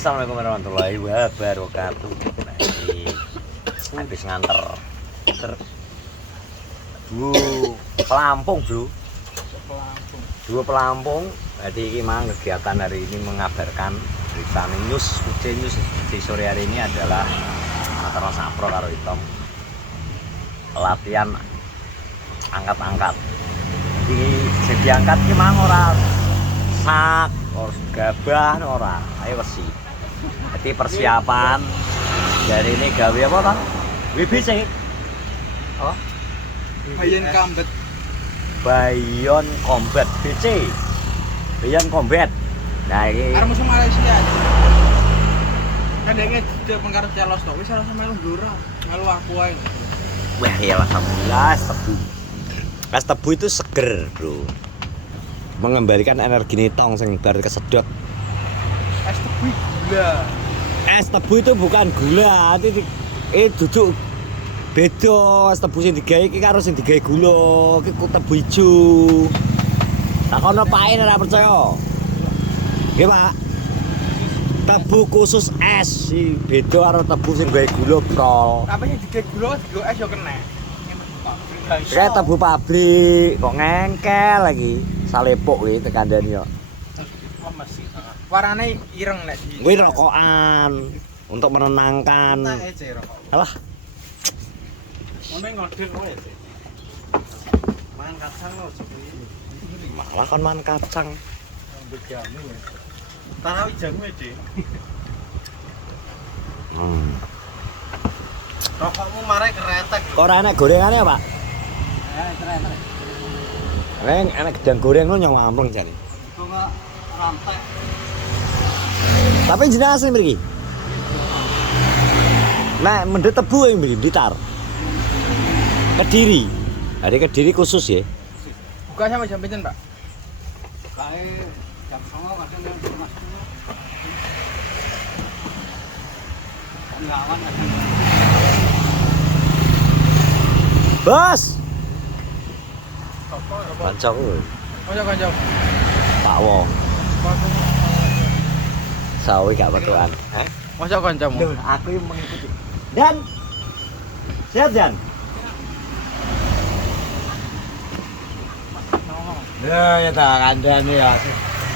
Assalamualaikum warahmatullahi wabarakatuh. Nah, ini habis nganter dua pelampung, bro. Dua pelampung. Jadi ini memang kegiatan hari ini mengabarkan berita news di sore hari ini adalah antara Sapro karo Itom latihan angkat-angkat. Jadi sing diangkat ki mang ora sak, ora gabah ora. Ayo wesi. Jadi persiapan dari ini gawe apa, Bang? WBC. Oh. Bayon Combat BC. Bayon Combat. Nah, ini arep musuh Malaysia. Kadangnya tidak pengkarep celos tok, wis ora melu ndura, melu aku ae. wah ya alhamdulillah tebu. Es tebu itu seger, bro. Mengembalikan energi nitong sing bar kesedot. Es tebu gula. Es tebu itu bukan gula, itu duduk beda. Es tebu sing digawe iki karo sing digawe gula, iki tebu ijo. Takono pae ora percaya. Nggih, Pak. Tebu khusus es si beda karo tebu sing gawe gula prol. Apa sing digawe gula digawe es yo kena. Kayak tebu pabrik kok ngengkel lagi. Salepok kuwi tekandani yo. Warnane ireng nek di. Kuwi rokokan untuk menenangkan. Alah. Ngomong ngodel wae. Mangan kacang lho sebenarnya. Malah kan mangan kacang. Begamu ya. Tarawih jamu ya, Dik. Rokokmu marai keretek. Kok ora enak gorengane ya, Pak? Keretek. Neng enak gedang goreng lu nyong ampleng jane. Kok rantai. Tapi jenengan asli mriki. Nah, mendet tebu yang mriki Blitar. Kediri. Hari Kediri khusus ya. Buka sampai jam pinten, Pak? Kae jam 09.00 kadang jam 10. Ngawan kadang. Bos. Kancaku. Kanca-kanca. Pak Wo. Sawi gak betulan. Hah? Masa kancamu? Duh, aku yang mengikuti. Dan sehat Dan. Ya, ya tak kandani ya.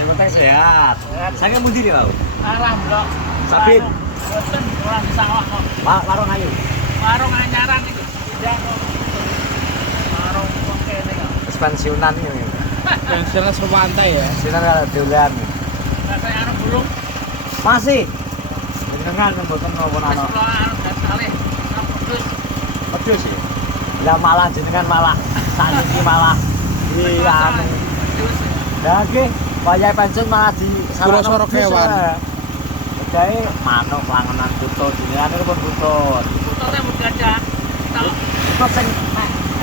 Yang penting sehat. Saya mau diri mau. Alhamdulillah. Sabit. Boten ora bisa kok. Warung ayu. Warung anyaran iki. Tidak kok. Warung wong kene kok. Wis pensiunan ini. Pensiun Sumantai ya. Pensiunan kalau dolan. Lah saya arep bulung. Masih. Jenengan mboten napa-napa. Kalau arep kalih. Pedus. Pedus ya. Lah malah jenengan malah saniki malah iya. Pedus. Lah nggih, wayahe pensiun malah di Soro kewan. Gawe manuk langenan butuh jenengan niku pun butuh. Fotonya mau gajah. Kok sing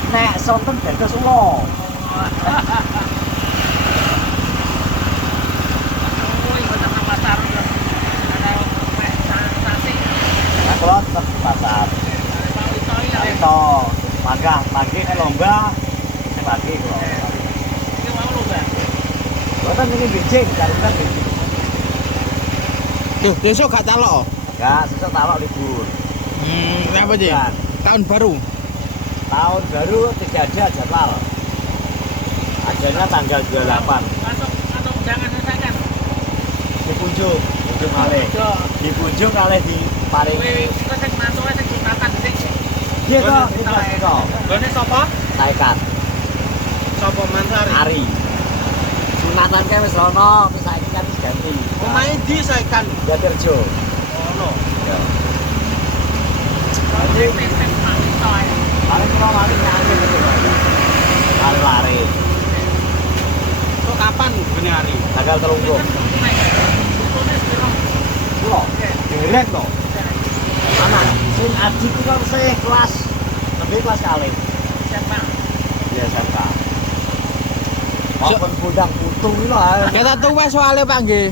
nek sonten dados ulo. Nah, kalau tetap di pasar. Itu pagi lomba, pagi kalau. Bukan ini bijing, karena bijing. Tuh, besok gak talok. Enggak, sesuk talok libur. Apa sih? Tahun baru. Tahun baru tidak ada jadwal. Adanya tanggal 28. Atau jangan selesaikan. Di Punjung kalih. Di Punjung kalih di Paring. Kita sing mantune sing sunatan sing. Iya toh, itu. Gone sapa? Saikan. Sapa Mansari? Ari. Sunatan kae wis ono, wis saiki kan wis ganti. Omahe di Saikan. Gatirjo. Ono. Ya. Jadi pempek mangisoy. Paling kula mari nyangke gitu. Lari-lari. Kok kapan gone hari? Tanggal 30. Kula derek to. Anak sing aji ku kan sih kelas nembe kelas kalih. Siapa? Ya saka. Wong budang putung iki lho. Kita tuwek soalnya Pak nggih.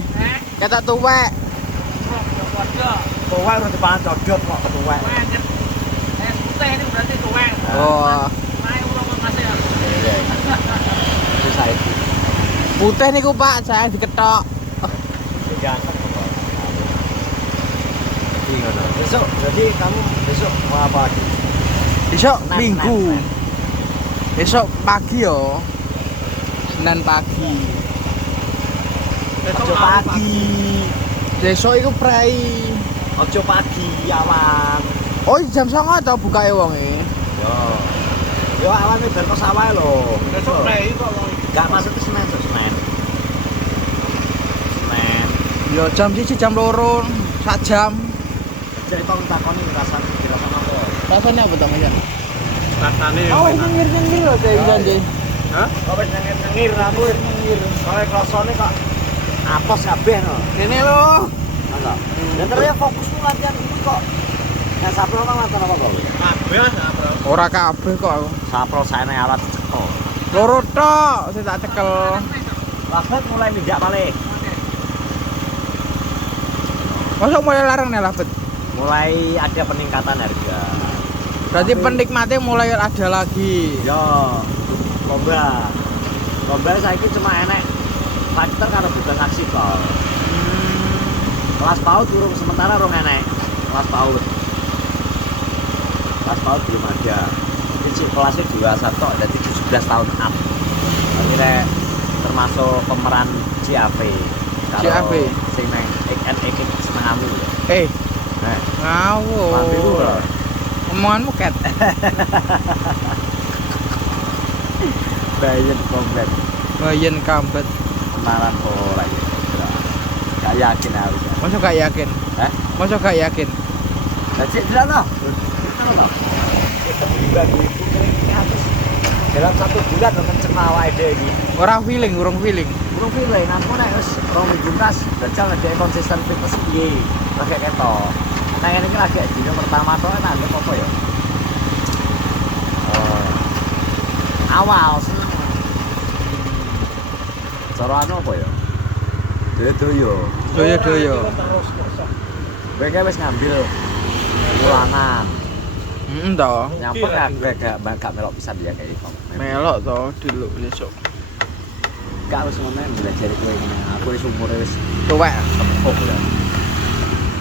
Kita tuwek. Tuwek ora dipangan codot kok tuwek. Putih ini berarti tuwek. Oh. Mae urung Mas ya. Wis saiki. Putih niku Pak, saya diketok. Jangan Besok, jadi kamu besok mau apa lagi? Besok Senin, Minggu. Senin. Besok pagi yo. Senin pagi. Ojo pagi. Besok iku prei. Ojo pagi awan. Oh, jam 09.00 to bukae wonge. Yo. Yo awan bar kok sawah lho. Besok prei kok wong. Enggak masuk ke Senin, Senin. Senin. Yo jam 1 jam 2 sak jam. Jadi tolong takoni rasane apa? Rasanya apa to, Mas? Rasane Oh, nyengir-nyengir loh teh janji. Hah? Kok wis nyengir aku nyengir. Soale krasane kok apos kabeh no. Kene lho. Masa? Ya terus ya fokus ku latihan iki kok. Nah, sapro nang latihan apa kok? Kabeh lah, Bro. Ora kabeh kok aku. Sapro saene alat cekel. Loro tok sing tak cekel. Labet mulai minjak balik. Masuk mulai larang nih Labet. Mulai ada peningkatan harga. Berarti penikmatnya mulai ada lagi. Yo, lomba. Lomba saiki cuma enek faktor karo bukan aksi tol. Kelas PAUD turun sementara rong enek. Kelas PAUD. Kelas PAUD belum ada. Kecil kelasnya 21 tok, jadi 17 tahun up. Akhirnya termasuk pemeran CAV. CAV? Sing neng ik setengahmu. Nah, Ngawur. lampiku lho. Omonganmu ket. Bayen komplit. Bayen kambet. Kenalan ora ya. Gak yakin aku. Masa gak yakin? Hah? Masa gak yakin? Jadi tidak loh. Kita loh. Kita bagi ibu ini atas dalam 1 bulan kenceng awake dhewe iki. Ora feeling, urung feeling. Urung pilih aku nek wis 2 minggu tas dajal nek konsisten fitness piye. Lagi ketok. Nah ini lagi dino pertama tok enak apa ya? Awal sih. Cara anu apa ya? Doyo. Doyo-doyo. Terus kosong. Mereka wis ngambil ulangan. Toh. Nyampur gak melok pisan dia kayak gitu. Melok toh dulu besok. Gak wis ngono belajar kowe ngene. Aku wis umure wis Tuwek. sepuh ya.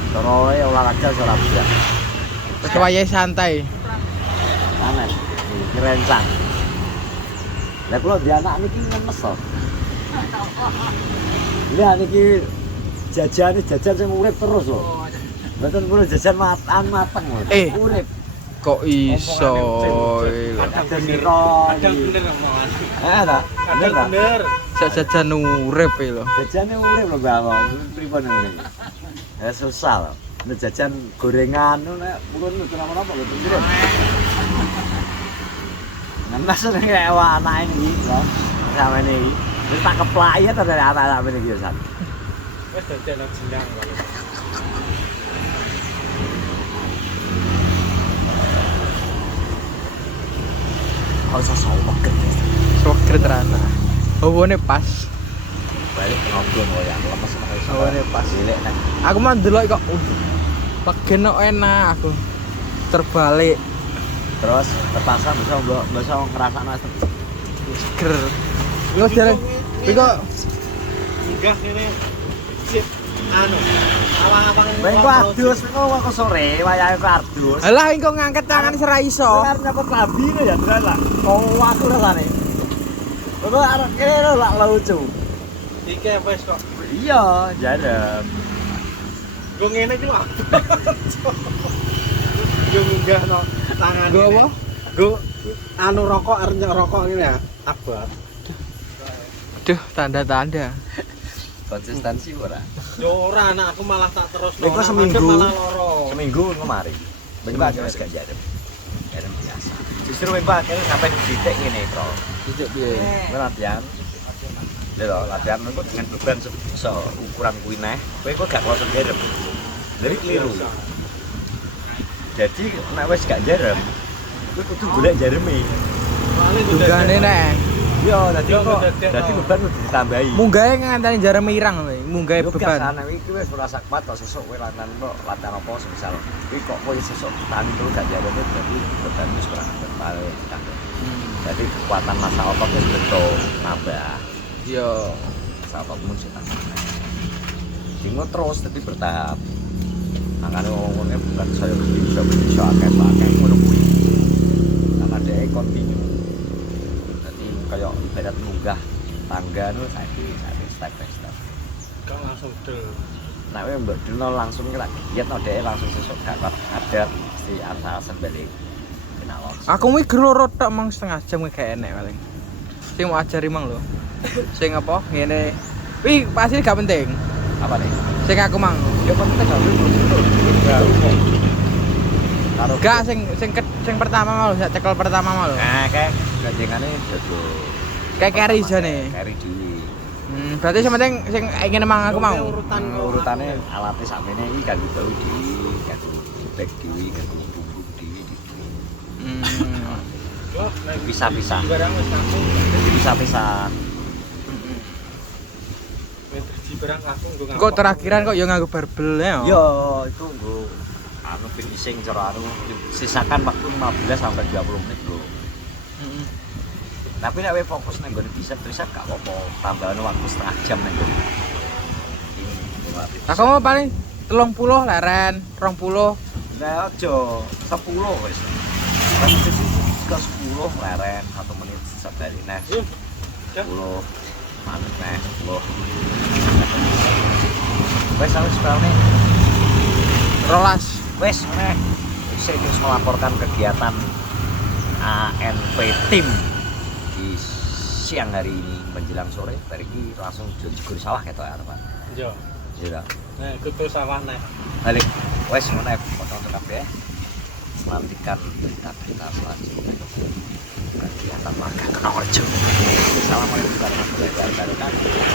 Cara olahraga ora bisa. Terus wayahe santai. Aneh. Kerencang. Lah kula di anak niki nemes to. Lah niki jajan sing urip terus lho. Mboten kula jajan mateng lho. Urip. Kok iso? Kadang bener. bener omongan. Ta? Bener ta? Bener. Sak jajan urip e lho. Jajane urip lho Mbak Awang. Pripun ngene iki? Ya susah lho. Nek jajan gorengan nek purun kenapa-napa lho pinggir. Nang masuk nek ewa anake iki lho. Samene iki. Wis tak keplaki ya dari anak-anak meneh iki San. Wis dadi anak jenang wae. Kok iso soweget. Soker terana. Hawane pas. Balik ngobrol kaya lemes nek iso. Hawane pas. Cilik nek Aku mah ndelok kok pegen kok enak aku. Terbalik. terus terpaksa bisa ngrasakno Seger. Iku jare iku Enggak ini sip anu. Awang-awang. Kowe ku adus kok sore wayahe ku adus. Alah engko ngangkat tangan serai iso. Arep nyapot lambine ya tenan lah. Oh aku rasane. Kok arep kene lho lak lucu. Iki wis kok. Iya, jarem. Gue ngene iki lho. Gue munggah no tangan. Gue apa? Gue anu rokok arep rokok ngene ya. Abot. Duh, tanda-tanda. Konsistensi ora. Yo ora anak aku malah tak terus Iku seminggu. malah loro. Seminggu kemari. Minggu aja wis gak jarem. Jarem biasa. Justru minggu akhirnya sampai di titik ngene, Bro. Titik piye? Latihan. Lho, latihan itu dengan beban ukuran kuwi neh, kowe kok gak kuat jarem. Dari keliru. Jadi nek wis gak jarem, kowe kudu golek jareme. Dugane nek. Yo, dadi beban kudu ditambahi. Munggahe nganteni jarem irang kowe. Munggahe Yo beban. biasane iki wis merasa kuat kok sesuk kowe latihan kok latihan apa semisal. Iki kok kowe sesuk tani terus gak jarem dadi beban wis kurang balik. Jadi kekuatan masa otot wis betul nambah. Yo. Masa ototmu sih tambah. Dingo terus dadi bertahap. Makanya ngomongnya bukan saya bisa akeh ngono kuwi. Karena dia continue. Jadi kayak ibarat munggah tangga nu saiki step by step. Kau langsung del. Nek nah, mbok dino langsung lak giat no dhek langsung sesuk gak ada si alasan balik. Kenal. Aku kuwi geroro tok mang setengah jam kayak enek paling. Sing mau ajari mang lho. Sing apa ngene. Wih, pasti gak penting. Apa nih? Sing aku mang. Ya penting gak prosedur. Karo Gak sing pertama mau lho, cekel pertama mau lho. nah kayak ganjengane dodo. Kayak carry jane. Carry dhewe. Berarti sing penting sing ingin mang aku mau. Urutannya alatnya sampeyan iki kan bau dhewe, kan bag dhewe, kan bumbu dhewe. Kok nek Bisa-bisa. barang wis langsung. Jadi bisa-bisa. Nek driji barang langsung nggo Kok terakhiran kok yo nganggo barbel ya. Yo, itu nggo anu finishing cara anu sisakan waktu 15 sampai 20 menit, Bro. Tapi nek fokus nang nggon bisa gak apa-apa, tambahan waktu setengah jam nang nggon. Aku mau paling 30 leren, 20. Nah, aja 10 wis. Kan sisi ke 10 leren 1 menit sekali nah. 10 manut nah, 10. Wes sampe sekarang Rolas. wes meneh saya terus melaporkan kegiatan ANP tim di siang hari ini menjelang sore dari ini langsung jugur sawah gitu ya Pak. Yo. Iya. Nah, ikut terus sawah nek. Balik wes meneh potong tetap ya. Nantikan berita-berita selanjutnya. Kegiatan warga Kenongrejo. Assalamualaikum warahmatullahi wabarakatuh.